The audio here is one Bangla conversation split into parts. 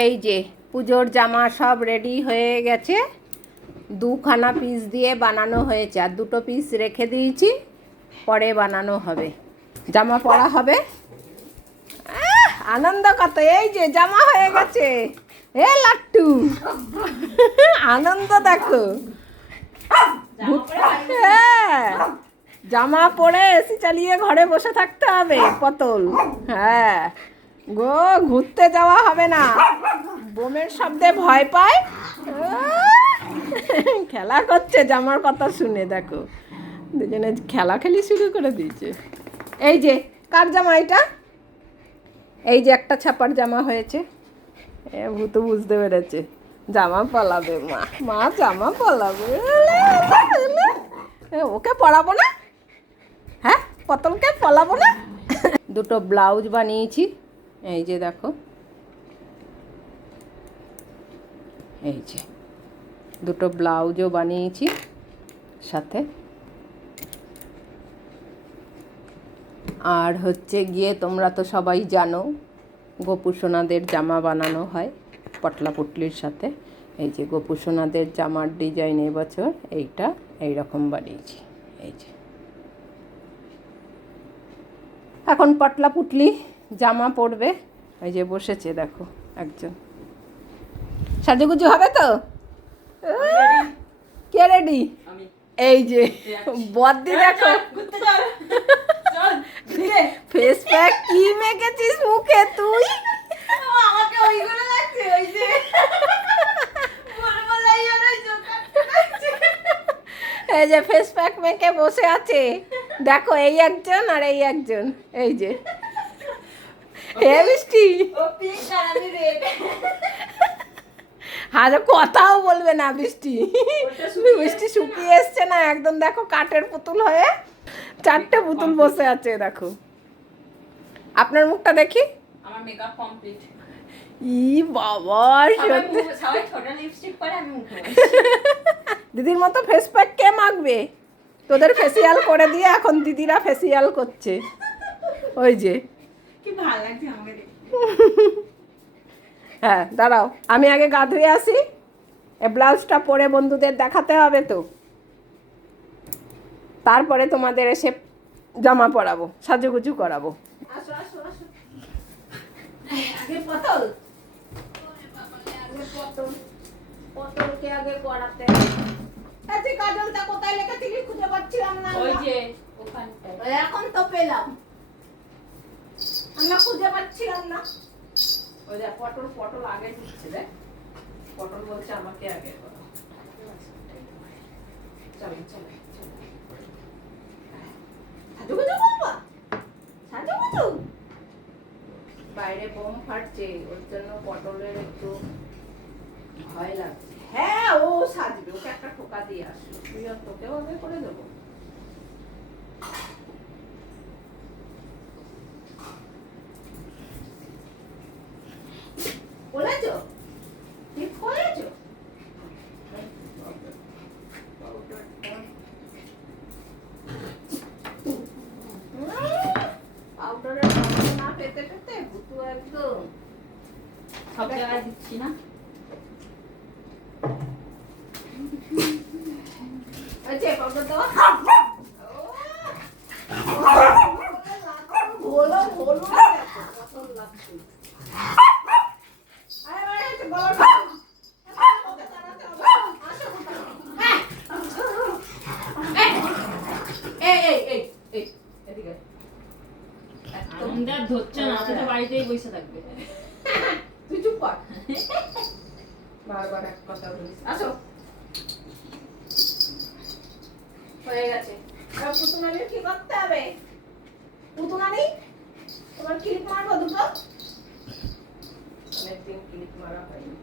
এই যে, পুজোর জামা সব রেডি হয়ে গেছে। দুখানা পিস দিয়ে বানানো হয়েছে, আর দুটো পিস রেখে দিয়েছি, পরে বানানো হবে। জামা পরা হবে। আনন্দ কত, এই যে জামা হয়ে গেছে। এ লাট্টু, আনন্দ দেখো। হ্যাঁ জামা পরে এসি চালিয়ে ঘরে বসে থাকতে হবে পতল হ্যাঁ। গো, ঘুরতে যাওয়া হবে না। বোমের শব্দে ভয় পায়। খেলা করছে, জামার কথা শুনে, দেখো। দুজনে খেলা খেলি শুরু করে দিয়েছে। এই যে, কার জামা এটা? এই যে একটা ছাপার জামা হয়েছে। এ ভূত বুঝতে পেরেছে। জামা পালাবে, মা। মা, জামা পালাবে। ওকে পড়াবো না? হ্যাঁ পতলকে পলাবো না? দুটো ব্লাউজ বানিয়েছি। এই যে দেখো। এই যে দুটো ব্লাউজও বানিয়েছি সাথে। আর হচ্ছে গিয়ে তোমরা তো সবাই জানো, গোপুসোনাদের জামা বানানো হয় পটলা পুটলির সাথে। এই যে গোপুসোনাদের জামার ডিজাইন এবছর এইটা এই রকম বানিয়েছি। এই যে। এখন পটলা পুটলি জামা পরবে। এই যে বসেছে দেখো একজন। সাজুগুজু হবে তো? কে রেডি এই যে বদ্দি দেখো। ফেস প্যাক কি মেখেছিস মুখে তুই? আমাকে ওইগুলো লাগছে ওই যে। এই যে ফেস প্যাক মেখে বসে আছে। দেখো এই একজন আর এই একজন। এই যে। বৃষ্টি ও আর কথাও বলবে না বৃষ্টি। বৃষ্টি শুকিয়ে এসছে না একদম দেখো কাঠের পুতুল হয়ে চারটে পুতুল বসে আছে দেখো। আপনার মুখটা দেখি? আমার মেকআপ কমপ্লিট ই বাবা সত্যি। সবাই ছোট লিপস্টিক পরে আমি মুখে দিদির মতো ফেস প্যাক কে মাখবে? তোদের ফেসিয়াল করে দিয়ে এখন দিদিরা ফেসিয়াল করছে। ওই যে। কি ভালো লাগছে আমাকে হ্যাঁ দাঁড়াও। আমি আগে গা ধুয়ে আসি। এ ব্লাউজটা পরে বন্ধুদের দেখাতে হবে তো। তারপরে তোমাদের এসে জামা পরাবো সাজুগুজু করাবো। এখন তো পেলাম। আমরা খুঁজে পাচ্ছিলাম না। ওই দেখ, পটল পটল আগে দিচ্ছে দেখ। পটল বলছে আমাকে আগে করো। চলো চলো বাইরে বোম ফাটছে, ওর জন্য পটলের একটু ভয় লাগছে। হ্যাঁ ও সাজবে, ওকে একটা ঠোকা দিয়ে আসলো। তুই আর তোকেও আগে করে দেবো বলেছ ঠিক করেছ পাউডারের গন্ধ না পেতে পেতে ভুতু একদম সব জায়গায় দিচ্ছি না ওই যে পাউডার দেওয়া ভোলো ভোলো দেখো কত লাগছে আরে আরে একটু গলাটা ওকে দাঁড়াতে হবে আসো এই এই এই এই এদিকে একদম আমাদের আর ধরছে না আমি তো বাড়িতেই বসে থাকবে তুই চুপ কর। বারবার এক কথা বলিস। আসো। হয়ে গেছে। এবার পুতুনানির কি করতে হবে? পুতুনানি তোমার ক্লিপ মারবো দুটো? অনেকদিন ক্লিপ মারা হয়নি।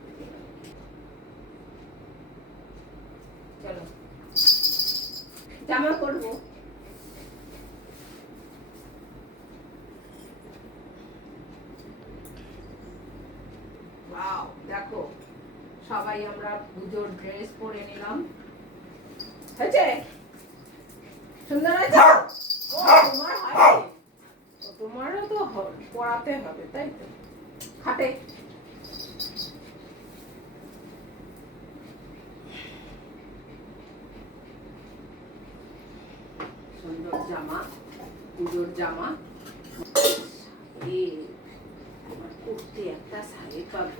চলো। জামা করব ওয়াও দেখো। সবাই আমরা পুজোর ড্রেস পরে নিলাম। হয়েছে? সুন্দর হয়েছে? হ্যাঁ। ও হ্যাঁ। তোমার হয়। হ্যাঁ। তোমারও তো পড়াতে হবে তাই তো? খাটে। সুন্দর জামা পুজোর জামা। কুর্তি একটা শাড়ি পাবো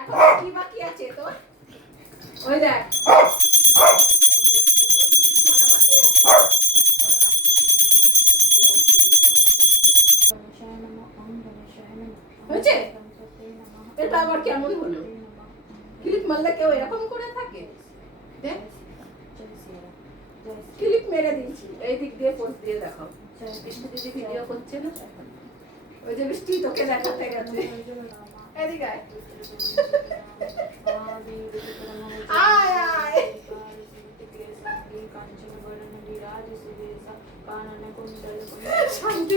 এখন কি বাকি আছে তোর ওই দেখ ক্লিপ মেরে দিয়েছি। এই দিক দিয়ে পোস্ট দিয়ে দেখাও বৃষ্টি দিদি ভিডিও করছে না? ওই যে বৃষ্টি তোকে দেখাতে গেছে। এদিকে আয়। আয়, আয়। শান্তি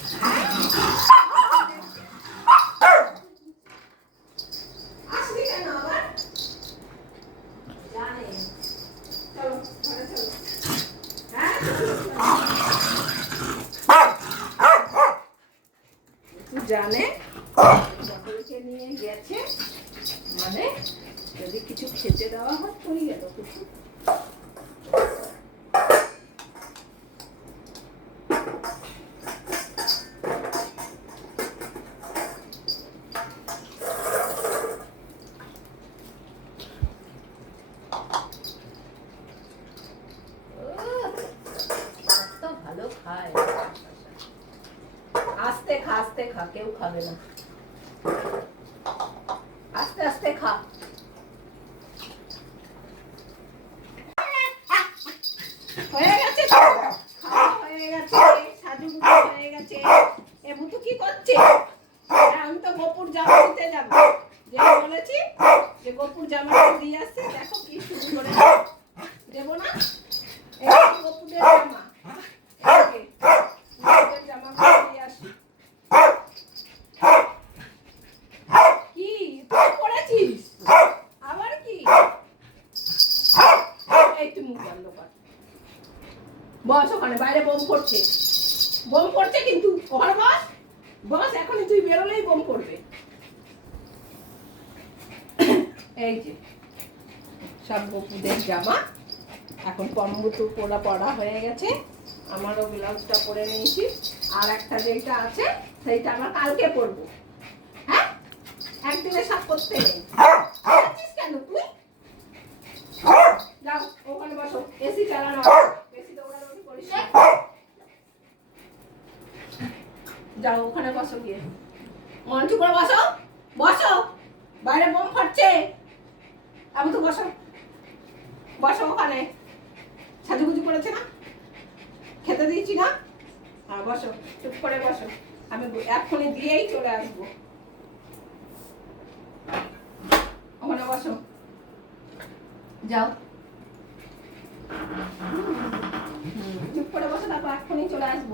Ah! ভালো খায়। আস্তে খা আস্তে খা, কেউ খাবে না। আস্তে আস্তে খা। হয়ে গেছে তো? খাওয়া হয়ে গেছে এ ভুতু কি করছে হ্যাঁ, আমি তো গোপুর জামা দিতে যাব যে বলেছি যে গোপুর জামা দিয়ে আসছে দেখো কি শুরু করে দেবো না এই যে গোপুরের জামা এই যে, গোপুরের জামা দিয়ে আসি কি তুই করেছিস আবার কি এই তুই মুখ বন্ধ কর বস ওখানে, বাইরে বোম পড়ছে। বোম পড়ছে কিন্তু ঘর বস বস, এখনই তুই বেরোলেই বোম পড়বে। এই যে, সব গপুদের জামা। এখন কম্বুতু পোড়া পড়া হয়ে গেছে। আমারও ব্লাউজটা পরে নিয়েছি। আর একটা যেটা আছে, সেইটা আমরা কালকে পরবো। হ্যাঁ? একদিনে সব করতে নেই। কেন তুই? যাও, ওখানে বসো। এসি চালানো আছে। বেশি দৌড়াদৌড়ি করিস না। যাও, ওখানে বসো গিয়ে। মন্টু করে বসো? বসো। বাইরে বোম ফাটছে। আমি তো বসো। বসো ওখানে। সাজুগুজু করেছে না? খেতে দিয়েছি না? হ্যাঁ বসো, চুপ করে বসো। আমি এক্ষুনি দিয়েই চলে আসব। ওখানে বসো। যাও। চুপ করে বসে তারপর এক্ষুনি চলে আসব।